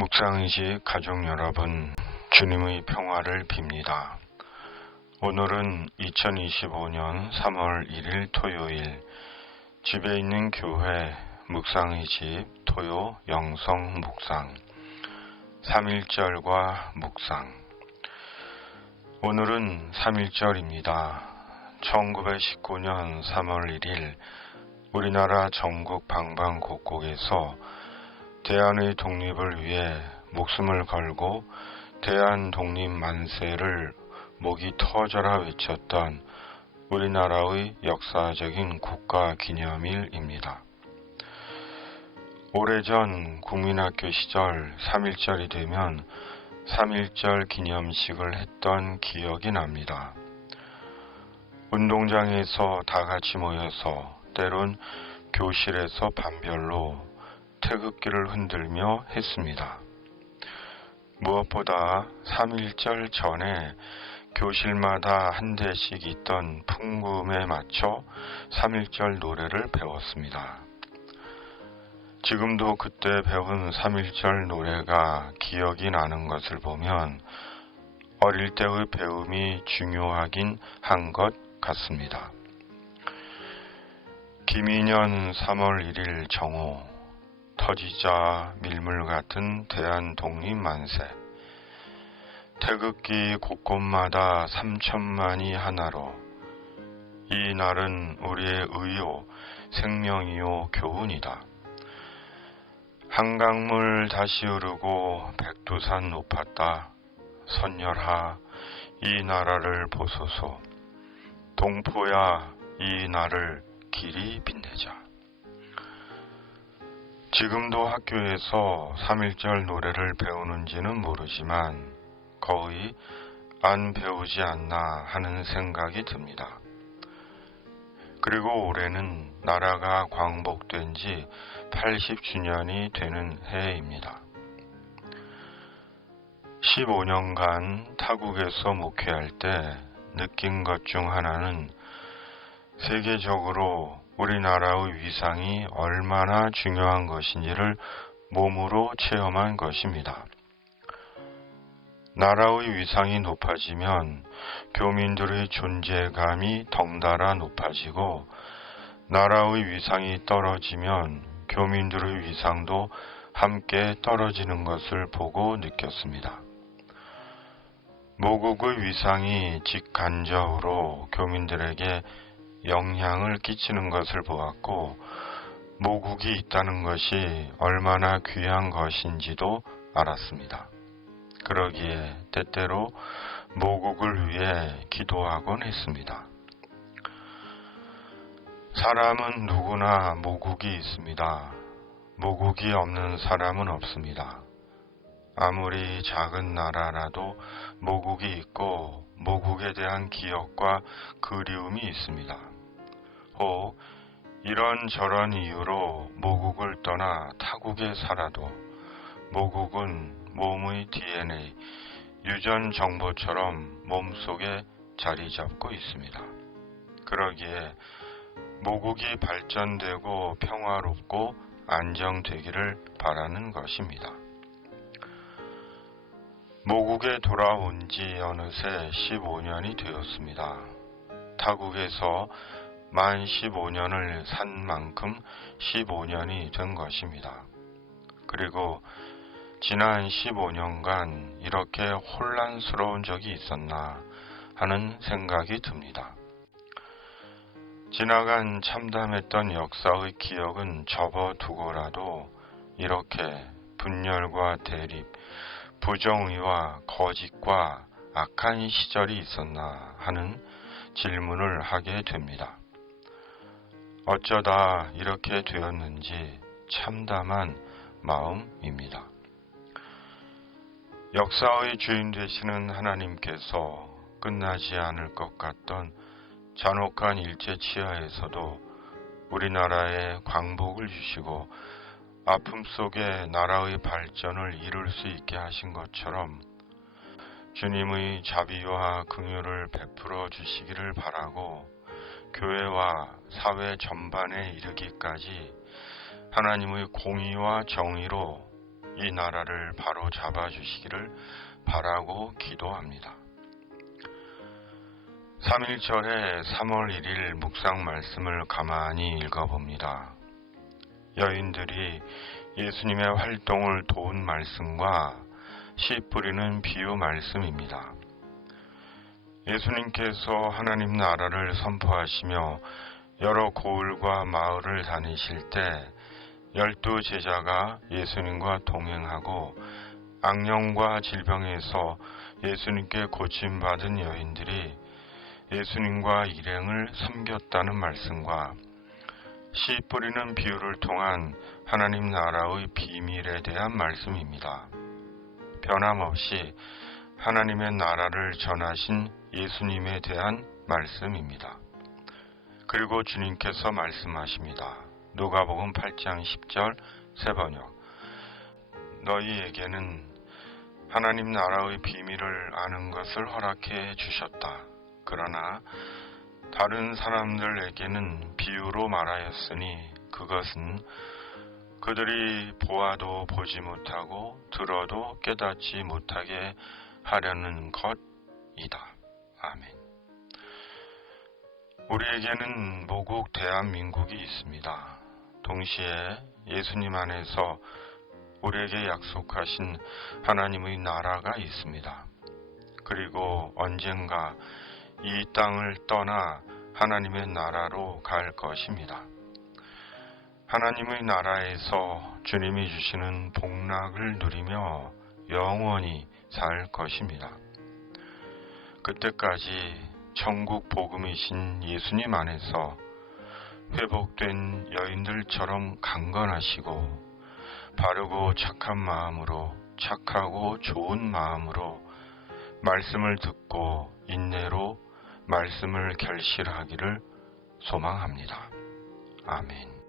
묵상의식 가족 여러분, 주님의 평화를 빕니다. 오늘은 2025년 3월 1일 토요일, 집에 있는 교회 묵상의 집 토요 영성 묵상 3.1절과 묵상. 오늘은 3.1절입니다. 1919년 3월 1일 우리나라 전국 방방곡곡에서 대한의 독립을 위해 목숨을 걸고 대한 독립 만세를 목이 터져라 외쳤던 우리나라의 역사적인 국가 기념일입니다. 오래전 국민학교 시절 3.1절이 되면 3.1절 기념식을 했던 기억이 납니다. 운동장에서 다 같이 모여서 때론 교실에서 반별로 태극기를 흔들며 했습니다. 무엇보다 3.1절 전에 교실마다 한 대씩 있던 풍금에 맞춰 3.1절 노래를 배웠습니다. 지금도 그때 배운 3.1절 노래가 기억이 나는 것을 보면 어릴 때의 배움이 중요하긴 한 것 같습니다. 김인현 3월 1일 정오 터지자 밀물 같은 대한 독립 만세. 태극기 곳곳마다 3천만이 하나로 이 날은 우리의 의요 생명이요 교훈이다. 한강물 다시 흐르고 백두산 높았다. 선열하 이 나라를 보소서. 동포야 이 날을 길이 빛내자. 지금도 학교에서 3.1절 노래를 배우는지는 모르지만 거의 안 배우지 않나 하는 생각이 듭니다. 그리고 올해는 나라가 광복된 지 80주년이 되는 해입니다. 15년간 타국에서 목회할 때 느낀 것 중 하나는 세계적으로 우리나라의 위상이 얼마나 중요한 것인지를 몸으로 체험한 것입니다. 나라의 위상이 높아지면 교민들의 존재감이 덩달아 높아지고 나라의 위상이 떨어지면 교민들의 위상도 함께 떨어지는 것을 보고 느꼈습니다. 모국의 위상이 직간접으로 교민들에게 영향을 끼치는 것을 보았고 모국이 있다는 것이 얼마나 귀한 것인지도 알았습니다. 그러기에 때때로 모국을 위해 기도하곤 했습니다. 사람은 누구나 모국이 있습니다. 모국이 없는 사람은 없습니다. 아무리 작은 나라라도 모국이 있고 모국에 대한 기억과 그리움이 있습니다. 혹 이런저런 이유로 모국을 떠나 타국에 살아도 모국은 몸의 DNA, 유전 정보처럼 몸속에 자리 잡고 있습니다. 그러기에 모국이 발전되고 평화롭고 안정되기를 바라는 것입니다. 모국에 돌아온 지 어느새 15년이 되었습니다. 타국에서 만 15년을 산 만큼 15년이 된 것입니다. 그리고 지난 15년간 이렇게 혼란스러운 적이 있었나 하는 생각이 듭니다. 지나간 참담했던 역사의 기억은 접어두고라도 이렇게 분열과 대립, 부정의와 거짓과 악한 시절이 있었나 하는 질문을 하게 됩니다. 어쩌다 이렇게 되었는지 참담한 마음입니다. 역사의 주인 되시는 하나님께서 끝나지 않을 것 같던 잔혹한 일제 치하에서도 우리나라에 광복을 주시고 아픔 속에 나라의 발전을 이룰 수 있게 하신 것처럼 주님의 자비와 긍휼을 베풀어 주시기를 바라고 교회와 사회 전반에 이르기까지 하나님의 공의와 정의로 이 나라를 바로 잡아주시기를 바라고 기도합니다. 3.1절의 3월 1일 묵상 말씀을 가만히 읽어봅니다. 여인들이 예수님의 활동을 도운 말씀과 씨 뿌리는 비유 말씀입니다. 예수님께서 하나님 나라를 선포하시며 여러 고을과 마을을 다니실 때 12 제자가 예수님과 동행하고 악령과 질병에서 예수님께 고침받은 여인들이 예수님과 일행을 섬겼다는 말씀과 씨 뿌리는 비유를 통한 하나님 나라의 비밀에 대한 말씀입니다. 변함없이 하나님의 나라를 전하신 예수님에 대한 말씀입니다. 그리고 주님께서 말씀하십니다. 누가복음 8장 10절 세 번역. 너희에게는 하나님 나라의 비밀을 아는 것을 허락해 주셨다. 그러나 다른 사람들에게는 비유로 말하였으니 그것은 그들이 보아도 보지 못하고 들어도 깨닫지 못하게 하려는 것이다. 아멘. 우리에게는 모국 대한민국이 있습니다. 동시에 예수님 안에서 우리에게 약속하신 하나님의 나라가 있습니다. 그리고 언젠가 이 땅을 떠나 하나님의 나라로 갈 것입니다. 하나님의 나라에서 주님이 주시는 복락을 누리며 영원히 살 것입니다. 그때까지 천국 복음이신 예수님 안에서 회복된 여인들처럼 강건하시고 바르고 착한 마음으로 착하고 좋은 마음으로 말씀을 듣고 인내로 말씀을 결실하기를 소망합니다. 아멘.